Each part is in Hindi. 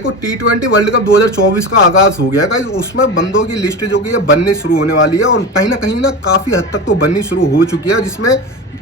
देखो T20 वर्ल्ड कप 2024 का आगाज हो गया गाइस। उसमें बंदों की लिस्ट जो कि है बननी शुरू होने वाली है और कहीं ना काफी हद तक तो बननी शुरू हो चुकी है, जिसमें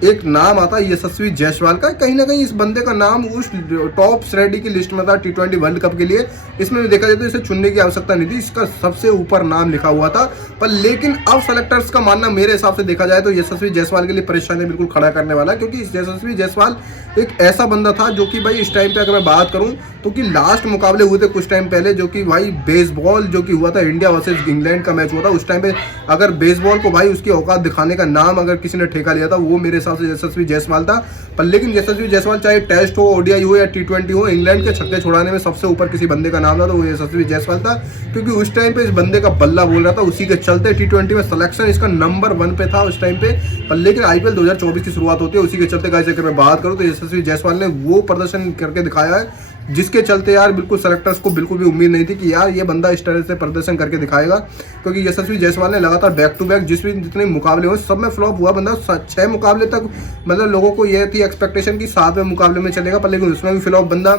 एक नाम आता है यशस्वी जायसवाल का। कहीं ना कहीं इस बंदे का नाम उस टॉप श्रेणी की लिस्ट में था T20 वर्ल्ड कप के लिए। इसमें भी देखा जाए तो इसे चुनने की आवश्यकता नहीं थी, इसका सबसे ऊपर नाम लिखा हुआ था। पर लेकिन अब सेलेक्टर्स का मानना मेरे हिसाब से देखा जाए तो यशस्वी जायसवाल के लिए परेशानी बिल्कुल खड़ा करने वाला है, क्योंकि यशस्वी जायसवाल एक ऐसा बंदा था जो कि भाई इस टाइम पे अगर मैं बात करूं तो कि लास्ट मुकाबले हुए थे कुछ टाइम पहले, जो कि भाई बेसबॉल जो कि हुआ था इंडिया वर्सेस इंग्लैंड का मैच हुआ था। उस टाइम पे अगर बेसबॉल को भाई उसकी औकात दिखाने का नाम अगर किसी ने ठेका लिया था वो मेरे हिसाब से यशस्वी जायसवाल था। पर लेकिन यशस्वी जायसवाल चाहे टेस्ट हो, ओडीआई हो या T20 हो, इंग्लैंड के छक्के छुड़ाने में सबसे ऊपर किसी बंदे का नाम था तो वो यशस्वी जायसवाल था, क्योंकि उस टाइम पे इस बंदे का बल्ला बोल रहा था। उसी के चलते T20 में सिलेक्शन इसका नंबर 1 पे था उस टाइम पे। पर लेकिन IPL 2024 की शुरुआत होती है, उसी के चलते गाइस अगर मैं बात करूं तो यशस्वी जायसवाल ने वो प्रदर्शन करके दिखाया है जिसके चलते यार बिल्कुल सेलेक्टर्स को बिल्कुल भी उम्मीद नहीं थी कि यार ये बंदा इस तरह से प्रदर्शन करके दिखाएगा, क्योंकि यशस्वी जायसवाल ने लगातार बैक टू बैक जितने मुकाबले हुए सब में फ्लॉप हुआ बंदा। 6 मुकाबले तक मतलब लोगों को ये थी एक्सपेक्टेशन कि 7वें मुकाबले में चलेगा, पर लेकिन उसमें भी फ्लॉप बंदा।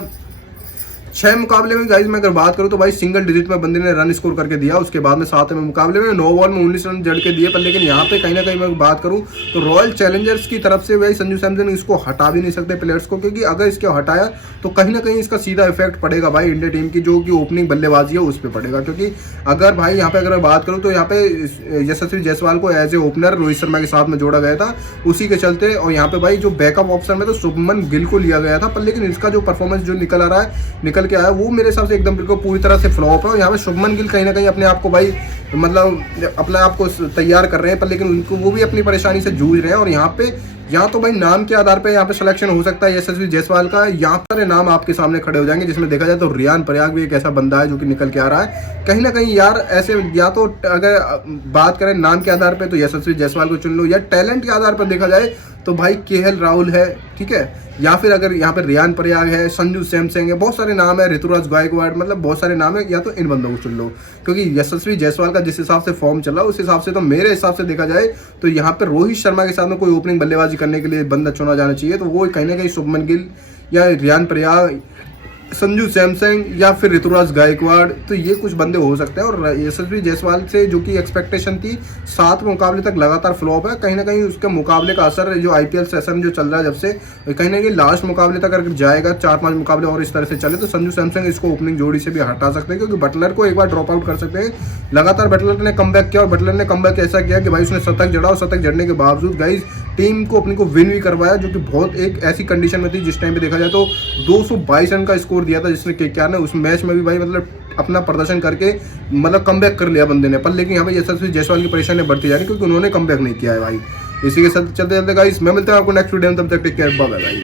6 मुकाबले में गाइस मैं अगर बात करूं तो भाई सिंगल डिजिट में बंदे ने रन स्कोर करके दिया। उसके बाद में 7वें मुकाबले में 9 बॉल में 19 रन जड़ के दिए। पर लेकिन यहाँ पे कहीं ना कहीं मैं बात करूं तो रॉयल चैलेंजर्स की तरफ से भाई संजू सैमसन इसको हटा भी नहीं सकते प्लेयर्स को, क्योंकि अगर इसको हटाया तो कहीं ना कहीं इसका सीधा इफेक्ट पड़ेगा भाई इंडिया टीम की जो कि ओपनिंग बल्लेबाजी है उस पर पड़ेगा। क्योंकि अगर भाई यहाँ पे अगर मैं बात करूँ तो यहाँ पे यशस्वी जायसवाल को as a opener Rohit Sharma के साथ में जोड़ा गया था उसी के चलते, और यहाँ पे भाई जो बैकअप ऑप्शन में तो शुभमन गिल को लिया गया था। पर लेकिन इसका जो परफॉर्मेंस जो निकल के आया वो मेरे हिसाब से एकदम बिल्कुल पूरी तरह से फ्लॉप है। और यहाँ पे शुभमन गिल कहीं ना कहीं अपने आप को भाई मतलब अपने आप को तैयार कर रहे हैं, पर लेकिन उनको वो भी अपनी परेशानी से जूझ रहे हैं। और यहाँ पे या तो भाई नाम के आधार पे यहाँ पे सिलेक्शन हो सकता है यशस्वी जायसवाल का, यहाँ पर नाम आपके सामने खड़े हो जाएंगे जिसमें देखा जाए तो रियान पराग भी एक ऐसा बंदा है जो कि निकल के आ रहा है। कहीं ना कहीं यार ऐसे या तो अगर बात करें नाम के आधार पे तो यशस्वी जायसवाल को चुन लो, या टैलेंट के आधार पर देखा जाए तो भाई KL राहुल है, ठीक है, या फिर अगर यहाँ पे रियान पराग है, संजू सैमसन है, बहुत सारे नाम है, ऋतुराज गायकवाड़, मतलब बहुत सारे नाम है। या तो इन बंदों को चुन लो, क्योंकि यशस्वी जायसवाल का जिस हिसाब से फॉर्म चला उस हिसाब से तो मेरे हिसाब से देखा जाए तो यहाँ पे रोहित शर्मा के साथ में कोई ओपनिंग बल्लेबाजी करने के लिए बंदा चुना जाना चाहिए, तो वो कहीं ना कहीं शुभमन गिल या रियान पराग, संजू सैमसन या फिर ऋतुराज गायकवाड़, तो ये कुछ बंदे हो सकते हैं। और यशस्वी जायसवाल से जो कि एक्सपेक्टेशन थी 7 मुकाबले तक लगातार फ्लॉप है। कहीं ना कहीं उसके मुकाबले का असर जो IPL सेशन जो चल रहा है जब से, कहीं ना कहीं लास्ट मुकाबले तक अगर जाएगा 4-5 मुकाबले और इस तरह से चले तो संजू सैमसन इसको ओपनिंग जोड़ी से भी हटा सकते हैं, क्योंकि बटलर को एक बार ड्रॉप आउट कर सकते हैं। लगातार बटलर ने कमबैक किया और बटलर ने कमबैक ऐसा किया कि भाई उसने शतक जड़ा और शतक जड़ने के बावजूद गाइस टीम को अपनी को विन भी करवाया, जो कि बहुत एक ऐसी कंडीशन में थी जिस टाइम पे देखा जाए तो 222 रन का स्कोर दिया था जिसने KKR ने। उस मैच में भी भाई मतलब अपना प्रदर्शन करके मतलब कमबैक कर लिया बंदे ने। पर लेकिन यहाँ पे यशस्वी जायसवाल की परेशानी बढ़ती जा रही है क्योंकि उन्होंने कमबैक नहीं किया है भाई। इसी के साथ चलते चलते गाइस मैं मिलता हूँ आपको नेक्स्ट वीडियो में, तब तक टेक केयर, बाय बाय।